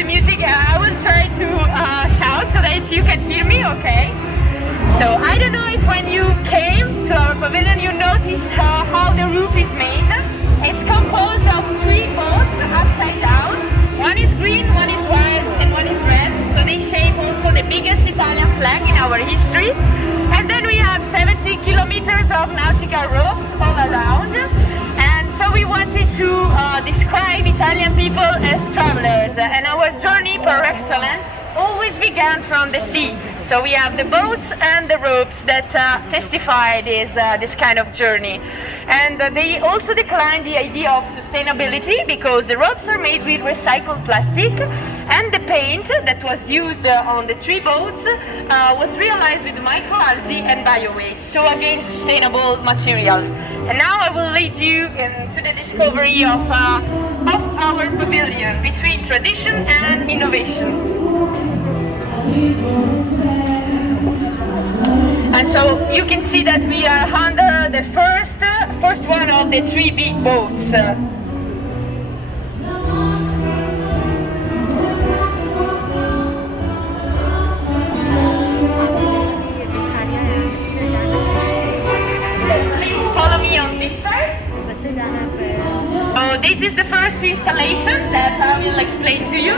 the music. I will try to shout so that you can hear me, okay? So I don't know if when you came to our pavilion you noticed how the roof is made. It's composed of 3 boats upside down. One is green, one is white, and one is red. So they shape also the biggest Italian flag in our history. And then we have 70 kilometers of nautical ropes all around. And so we wanted to describe Italian people as travelers. And our journey per excellence always began from the sea. So we have the boats and the ropes that testify this kind of journey. And they also declined the idea of sustainability because the ropes are made with recycled plastic, and the paint that was used on the 3 boats was realized with microalgae and bio-waste, so again sustainable materials. And now I will lead you into the discovery of our pavilion between tradition and innovation. And so you can see that we are under the first one of the 3 big boats. Please follow me on this side. This is the first installation that I will explain to you.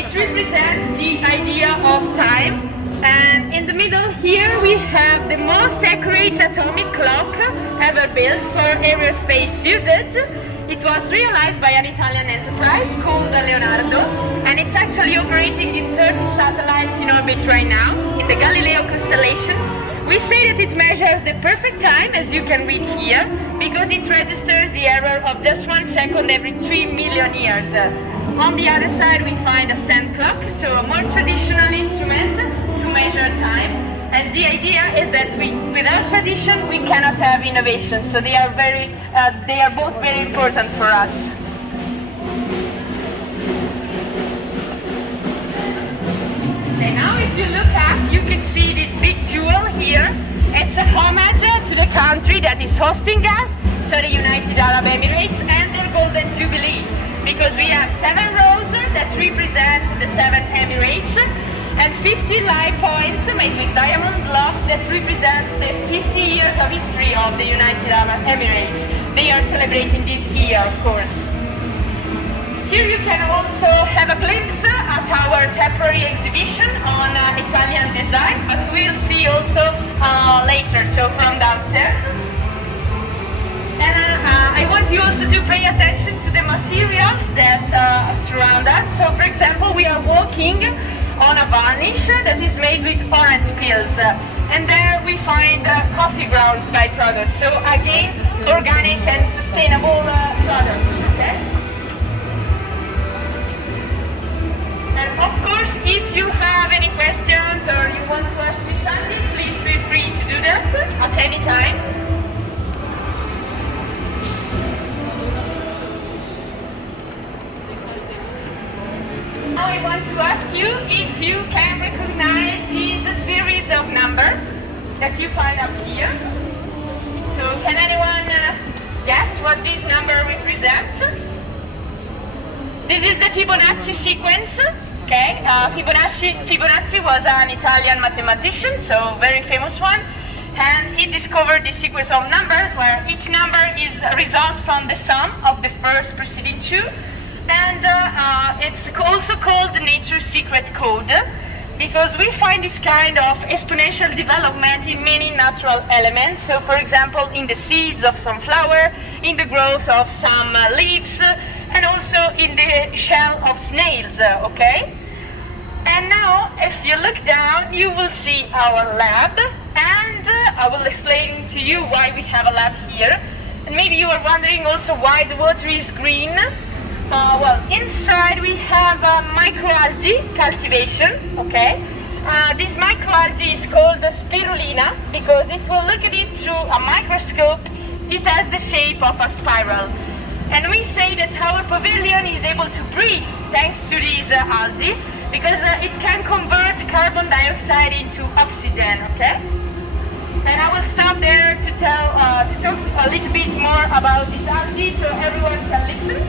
It represents the idea of time. And in the middle here we have the most accurate atomic clock ever built for aerospace usage. It was realized by an Italian enterprise called Leonardo, and it's actually operating in 30 satellites in orbit right now in the Galileo constellation. We say that it measures the perfect time, as you can read here, because it registers the error of just 1 second every 3 million years. On the other side we find a sand clock, so a more traditional instrument to measure time. And the idea is that without tradition we cannot have innovation. So they are both very important for us. Okay, now if you look up, you can see this big jewel here. It's a homage to the country that is hosting us, so the United Arab Emirates, and their Golden Jubilee. Because we have 7 rows that represent the 7 Emirates, and 50 live points made with diamond blocks that represent the 50 years of history of the United Arab Emirates. They are celebrating this year, of course. Here you can also have a glimpse at our temporary exhibition on Italian design, but we'll see also later, so from downstairs. And I want you also to pay attention to the materials that surround us. So for example, we are walking on a varnish that is made with orange peels, and there we find coffee grounds byproducts, so again organic and sustainable products. Okay? And of course, if you have any questions or you want to ask me something, please feel free to do that at any time. Now I want to ask you if you can recognize the series of numbers that you find up here. So can anyone guess what this number represents? This is the Fibonacci sequence. Okay, Fibonacci was an Italian mathematician, so very famous one, and he discovered this sequence of numbers where each number results from the sum of the first preceding 2. And it's also called the nature's secret code, because we find this kind of exponential development in many natural elements. So for example, in the seeds of some flower, in the growth of some leaves, and also in the shell of snails, okay? And now, if you look down, you will see our lab, and I will explain to you why we have a lab here. And maybe you are wondering also why the water is green. Well, inside we have microalgae cultivation, okay? This microalgae is called the Spirulina because if we look at it through a microscope, it has the shape of a spiral. And we say that our pavilion is able to breathe thanks to these algae because it can convert carbon dioxide into oxygen, okay? And I will stop there to talk a little bit more about this algae so everyone can listen.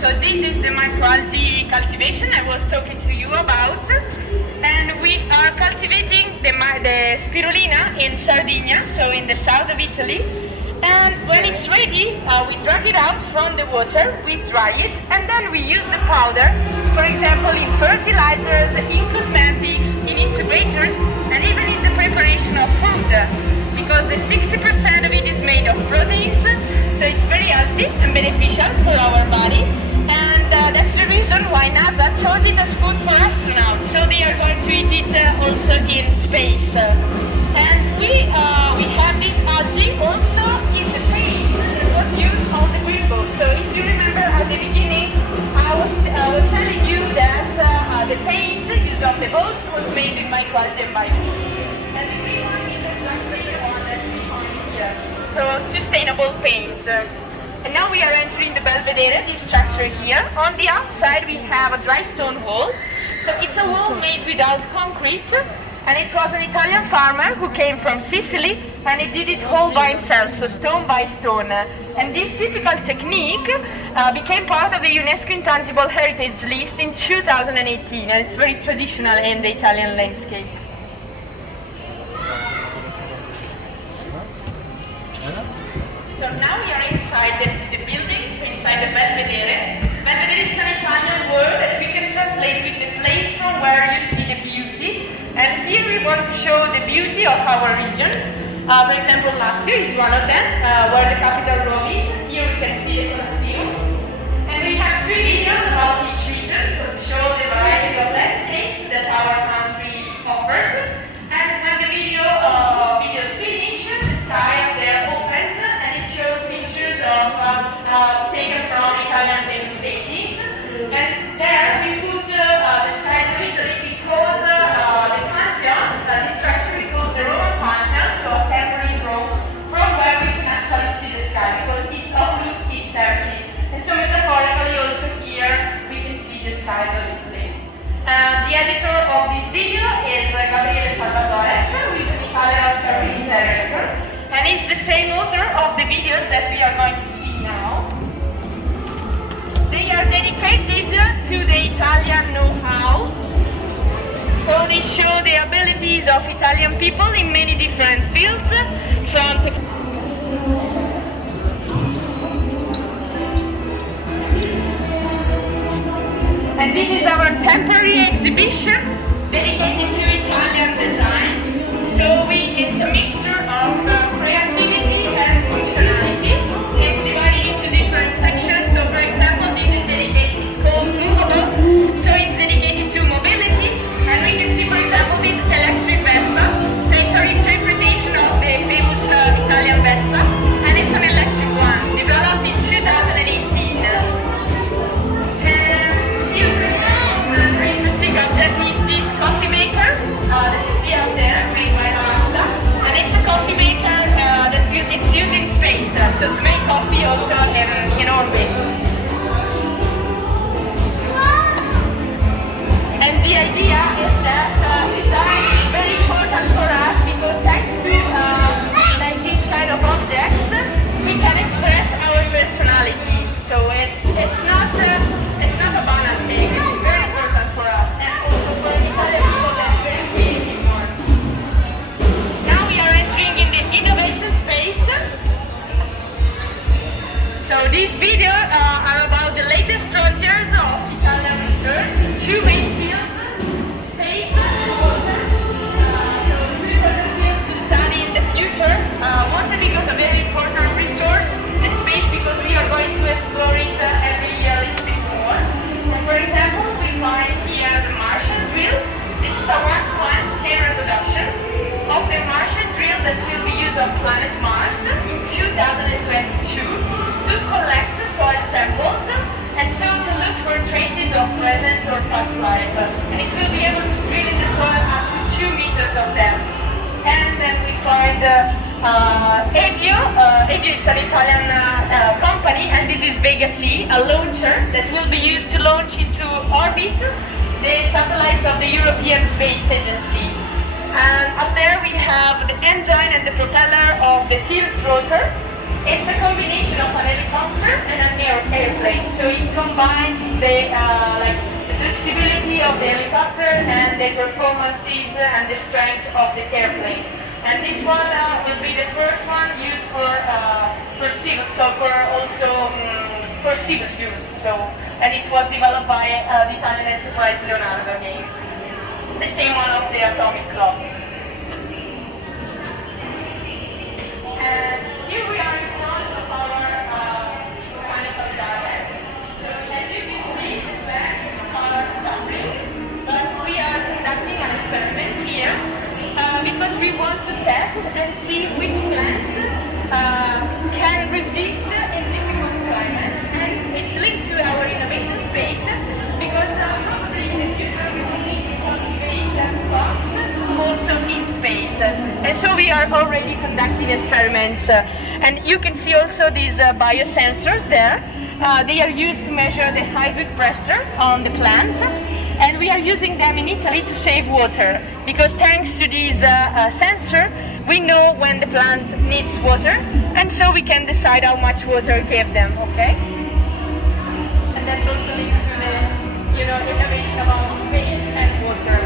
So this is the microalgae cultivation I was talking to you about. And we are cultivating the Spirulina in Sardinia, so in the south of Italy. And when it's ready, we drag it out from the water, we dry it, and then we use the powder, for example, in fertilizers, in cosmetics, in integrators, and even in the preparation of food, because the 60% of it is made of proteins, so it's very healthy and beneficial for our body. And that's the reason why NASA chose it as food for astronauts, so they are going to eat it also in space. And we have this algae also in the paint that was used on the wheel boat. So if you remember at the beginning, I was telling you that the paint used on the boats was made with microalgae and biofilm. And the green one is exactly the one that we find here. So sustainable paint. And now we are entering the Belvedere, this structure here. On the outside we have a dry stone wall. So it's a wall made without concrete. And it was an Italian farmer who came from Sicily, and he did it all by himself, so stone by stone. And this typical technique became part of the UNESCO Intangible Heritage List in 2018, and it's very traditional in the Italian landscape. So now we are inside the building, so inside the Belvedere. Belvedere is an Italian word that we can translate with the place from where you see the beauty. And here we want to show the beauty of our regions. For example, Lazio is one of them, where the capital Rome is. Here we can see the Colosseum. And we have 3 videos about each region, so to show the variety of landscapes that our country offers. And when the videos finish, the sky up there opens, and it shows pictures of taken from Italian famous paintings. And there we put the skies of Italy because the Pantheon, this structure we call the Roman Pantheon, so a temple in Rome, from where we can actually see the sky, because it's oblus, it's empty. And so metaphorically also here we can see the skies of Italy. The editor of this video is Gabriele Salvatore, who is an Italian Oscar-winning director, and is the same author of the videos that we are going to see now. They are dedicated to the Italian know-how. So they show the abilities of Italian people in many different fields, from and this is our temporary exhibition dedicated to Italian design. So it's a mixture of creativity and functionality. It's divided into different sections. So for example, this is dedicated, it's called movable. So it's dedicated to mobility. And we can see, for example, this electric Vespa. So it's a interpretation of the famous Italian Vespa. And it's an electric one, developed in 2018. And here, another interesting object is this coffee maker that you see out there, made by Lavanda. And it's a coffee maker that it's using space, so to make coffee also in orbit. And the idea is that design is very important for us, because thanks to like this kind of objects, we can express our personality. So it's not a banal thing. It's very important for us, and also for Italian people, that's a very creative one. Now we are entering in the innovation space. So these videos are about the latest frontiers of Italian research in 2 main fields: space and water. So the 2 important fields to study in the future. Water because a very important resource, and space because we are going to explore it every year a little bit more. And for example, we find here the Martian drill. This is a 1-to-1 scale reproduction of the Martian drill that will be used on planet Mars in 2022 to collect soil samples, and so to look for traces of present or past life. And it will be able to drill in the soil up to 2 meters of depth. And then we find Egio. Egio is an Italian company, and this is Vega C, a launcher that will be used to launch into orbit the satellites of the European Space Agency. And up there we have the engine and the propeller of the tilt rotor. It's a combination of an helicopter and an airplane. So it combines the flexibility of the helicopter and the performances and the strength of the airplane. And this one will be the first one used for civil, so for civil use. So, and it was developed by the Italian enterprise Leonardo again. The same one of the atomic clock. And here we are in front of our mechanical garden. So as you can see, the plants are suffering, but we are conducting an experiment here because we want to test and see which plants can resist in difficult climates, and it's linked to our innovation space because probably in the future we will need to cultivate crops also in space. And so we are already conducting experiments. And you can see also these biosensors there. They are used to measure the hydrate pressure on the plant. And we are using them in Italy to save water, because thanks to this sensor, we know when the plant needs water, and so we can decide how much water give them, okay? And that's also linked to the, innovation about space and water.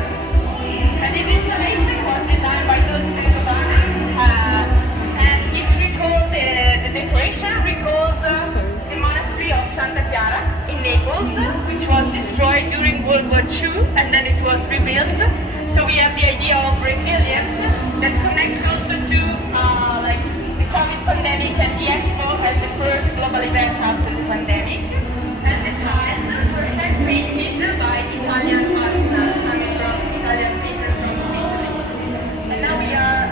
And this installation was designed by and it recalls the decoration recalls the monastery of Santa Chiara in Naples, which was destroyed during World War II, and then it was rebuilt. So we have the idea of resilience that connects also to the COVID pandemic and the Expo as the first global event after the pandemic. And the tiles were hand-painted by Italian artisans coming from Italian painters from Italy. And now we are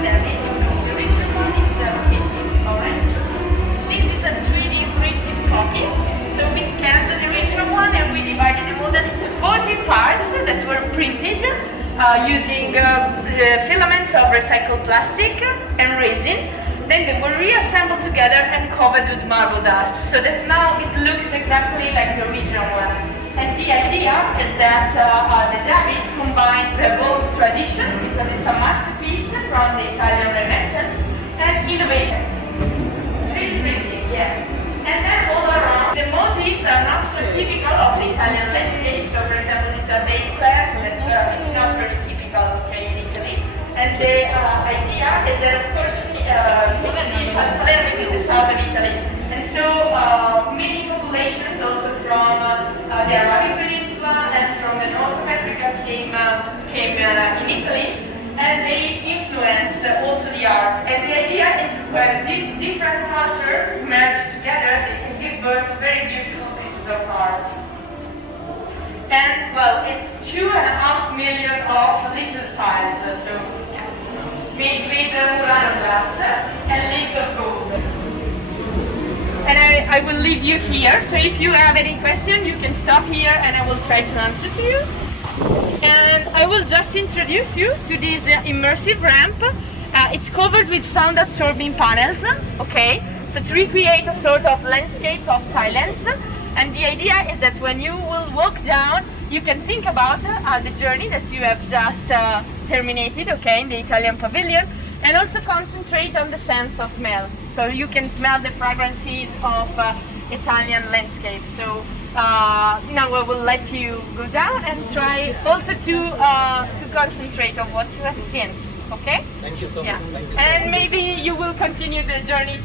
the original one is alright. This is a 3D printed copy. So we scanned the original one and we divided the model into 40 parts that were printed using filaments of recycled plastic and resin. Then they were reassembled together and covered with marble dust, so that now it looks exactly like the original one. And the idea is that the David combines both tradition, because it's a masterpiece from the Italian Renaissance, and innovation. 3D printing, yeah. And then all around, the motifs are not so typical of the Italian landscape. So for example, it's a day plant that it's not very typical, okay, in Italy. And the idea is that, of course, Palermo is in the south of Italy. And so many populations also from the Arabic Peninsula and from the north of Africa came in Italy. And they influenced also the art. And the idea is when these different cultures merge together, they can give birth to very beautiful pieces of art. And, well, it's 2.5 million of little tiles, so made with Murano glass and leaves of gold. And I will leave you here, so if you have any question, you can stop here and I will try to answer to you. And I will just introduce you to this immersive ramp. It's covered with sound-absorbing panels, okay? So to recreate a sort of landscape of silence. And the idea is that when you will walk down, you can think about the journey that you have just terminated, okay, in the Italian Pavilion, and also concentrate on the sense of smell. So you can smell the fragrances of Italian landscape. So now I will let you go down and try also to concentrate on what you have seen, okay? Thank you so much. And maybe you will continue the journey.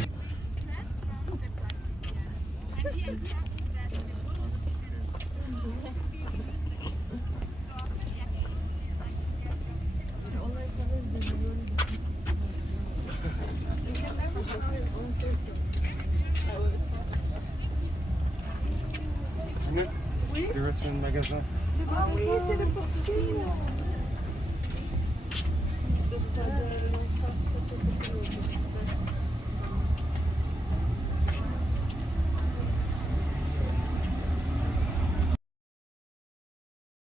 Tu restes dans le magasin? Ah oui, c'est le portugais.